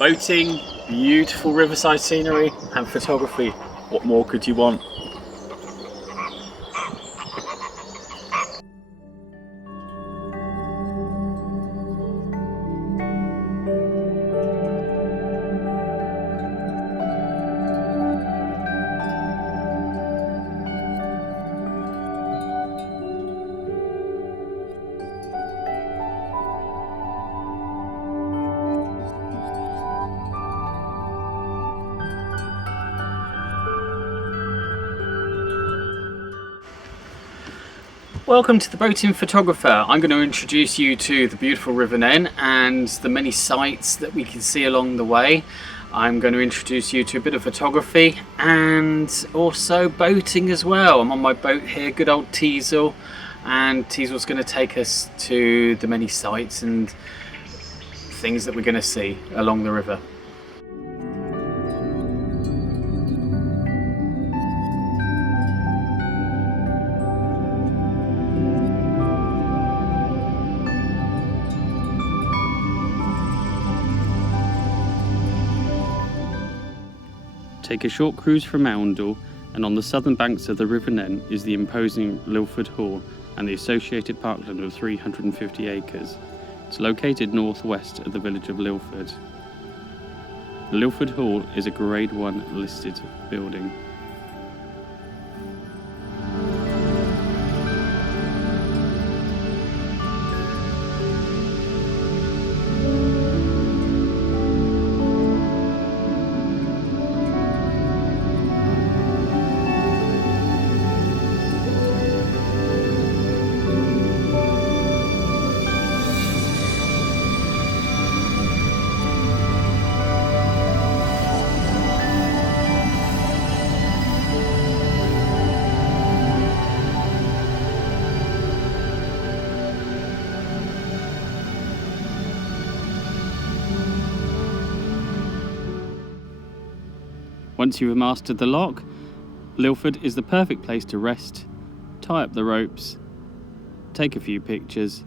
Boating, beautiful riverside scenery and photography. What more could you want? Welcome to the Boating Photographer. I'm going to introduce you to the beautiful River Nene and the many sights that we can see along the way. I'm going to introduce you to a bit of photography and also boating as well. I'm on my boat here, good old Teasal, and Teasal's going to take us to the many sights and things that we're going to see along the river. Take a short cruise from Wadenhoe, and on the southern banks of the River Nene is the imposing Wadenhoe and the associated parkland of 350 acres. It's located northwest of the village of Wadenhoe. Wadenhoe is a Grade 1 listed building. Once you have mastered the lock, Wadenhoe is the perfect place to rest, tie up the ropes, take a few pictures,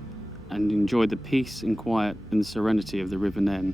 and enjoy the peace and quiet and the serenity of the River Nene.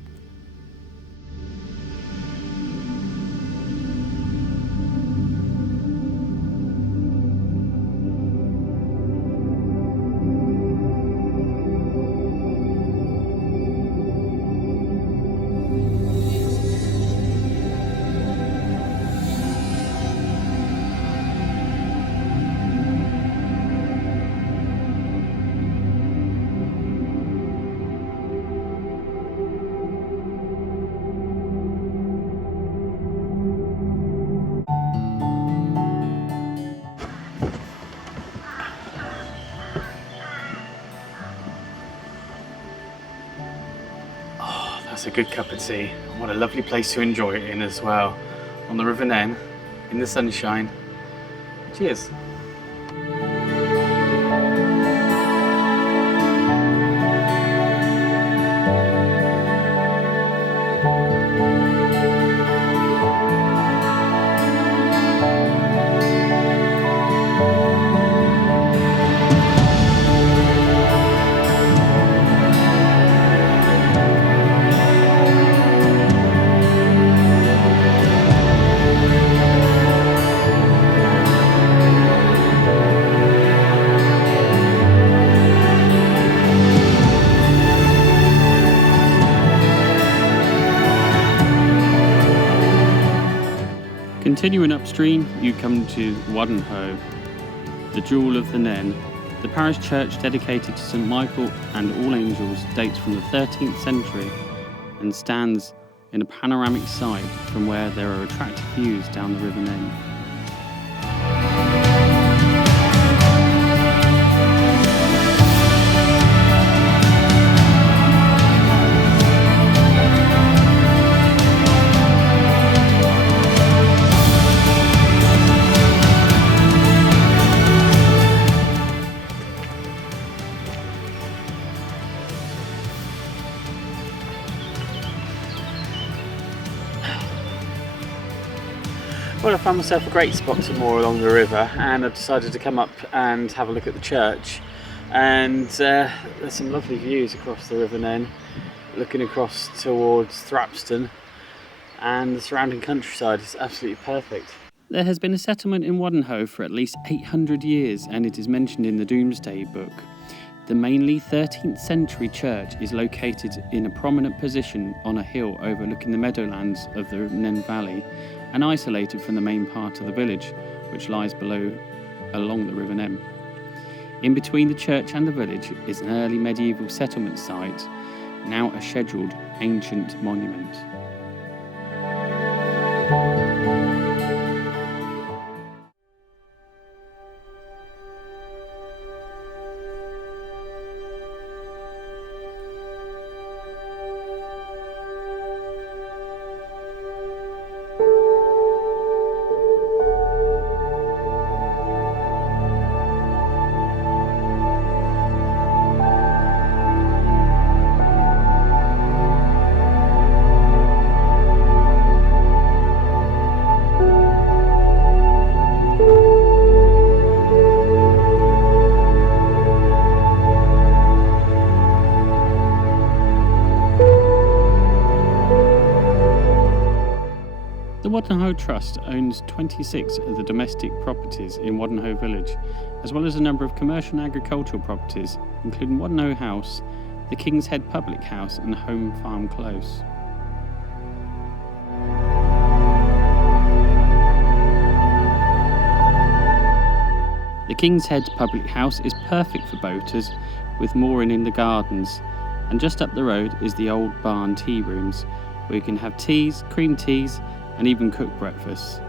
That's a good cup of tea. What a lovely place to enjoy it in as well. On the River Nene, in the sunshine. Cheers. Continuing upstream, you come to Wadenhoe, the jewel of the Nene. The parish church dedicated to St Michael and All Angels dates from the 13th century and stands in a panoramic site from where there are attractive views down the River Nene. Well, I found myself a great spot to moor along the river, and I've decided to come up and have a look at the church. And there's some lovely views across the River Nene. looking across towards Thrapston and the surrounding countryside. Is absolutely perfect. There has been a settlement in Wadenhoe for at least 800 years, and it is mentioned in the Domesday Book. The mainly 13th century church is located in a prominent position on a hill overlooking the meadowlands of the Nene Valley and isolated from the main part of the village, which lies below along the River Nene. In between the church and the village is an early medieval settlement site, now a scheduled ancient monument. The Wadenhoe Trust owns 26 of the domestic properties in Wadenhoe Village, as well as a number of commercial and agricultural properties, including Wadenhoe House, the King's Head Public House and Home Farm Close. The King's Head Public House is perfect for boaters, with mooring in the gardens, and just up the road is the Old Barn Tea Rooms, where you can have teas, cream teas, and even cook breakfasts.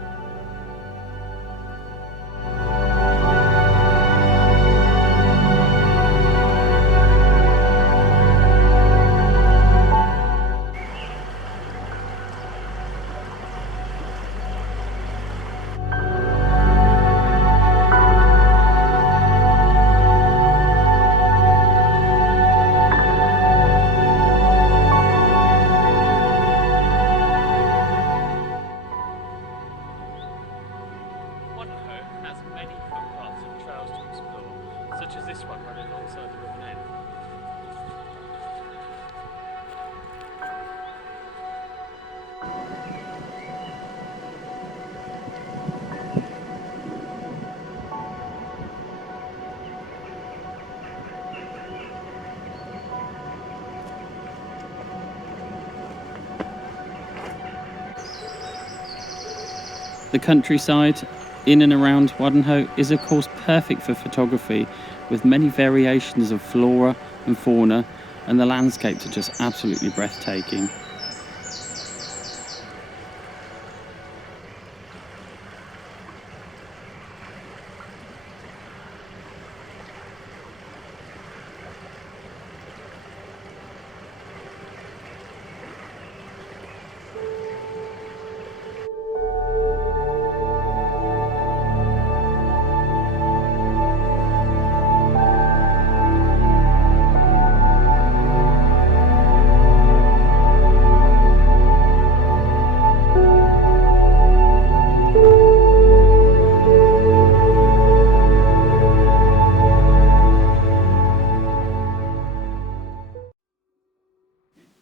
Wadenhoe has many footpaths and trails to explore, such as this one running alongside the River Nene. The countryside in and around Wadenhoe is of course perfect for photography, with many variations of flora and fauna, and the landscapes are just absolutely breathtaking.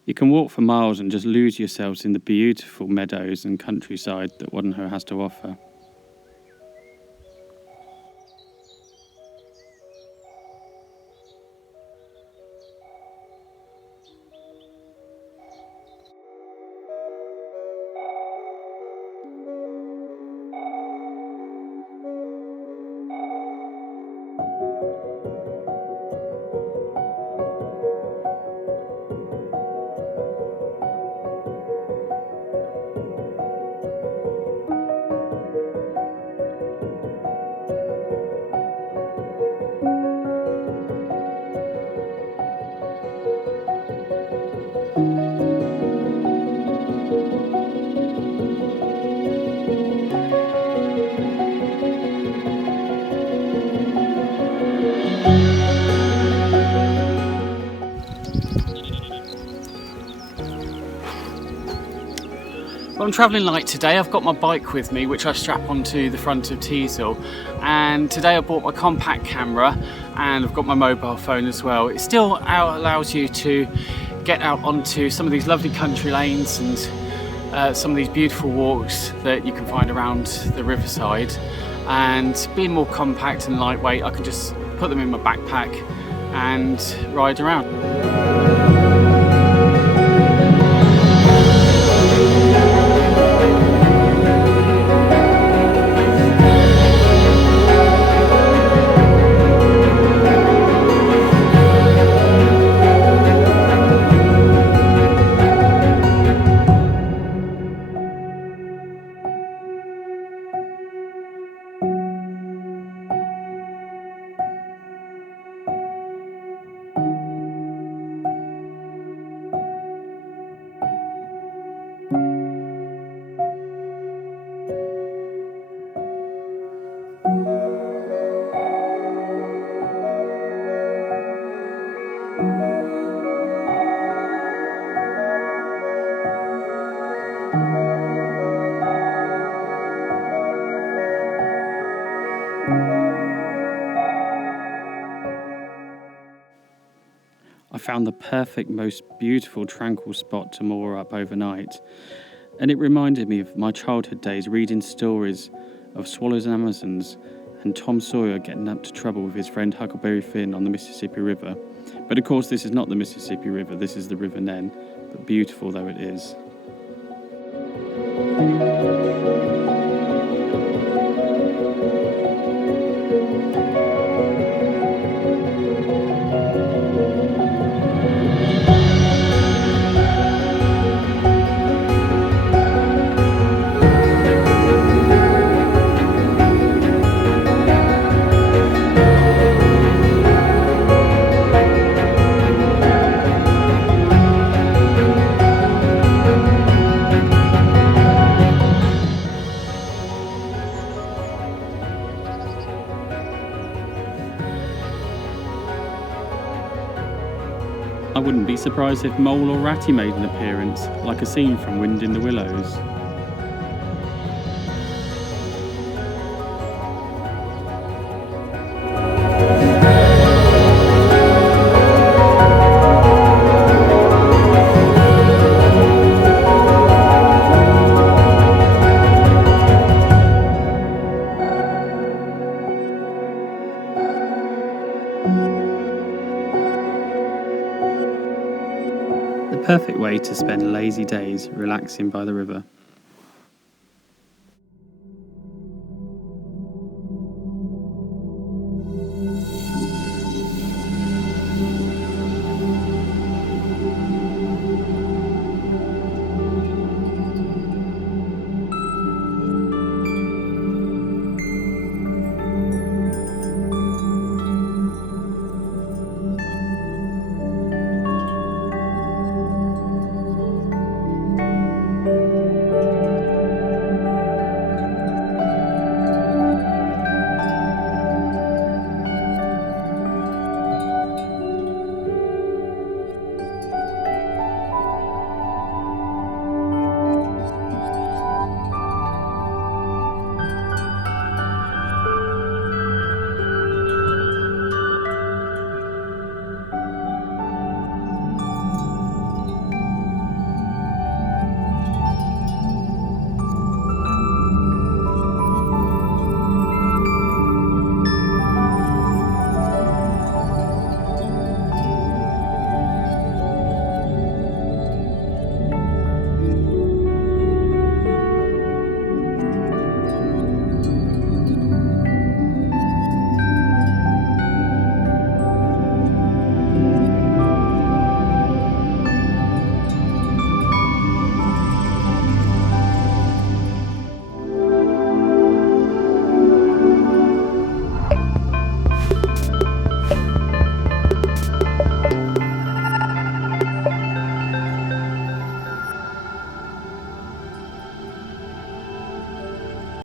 You can walk for miles and just lose yourselves in the beautiful meadows and countryside that Wadenhoe has to offer. Well, I'm travelling light today. I've got my bike with me, which I strap onto the front of Teasal, and today I bought my compact camera and I've got my mobile phone as well. It still allows you to get out onto some of these lovely country lanes and some of these beautiful walks that you can find around the riverside. And being more compact and lightweight, I can just put them in my backpack and ride around. I found the perfect, most beautiful, tranquil spot to moor up overnight, and it reminded me of my childhood days reading stories of swallows and Amazons and Tom Sawyer getting up to trouble with his friend Huckleberry Finn on the Mississippi River. But of course this is not the Mississippi River, this is the River Nene, but beautiful though it is. I wouldn't be surprised if Mole or Ratty made an appearance, like a scene from Wind in the Willows. The perfect way to spend lazy days relaxing by the river.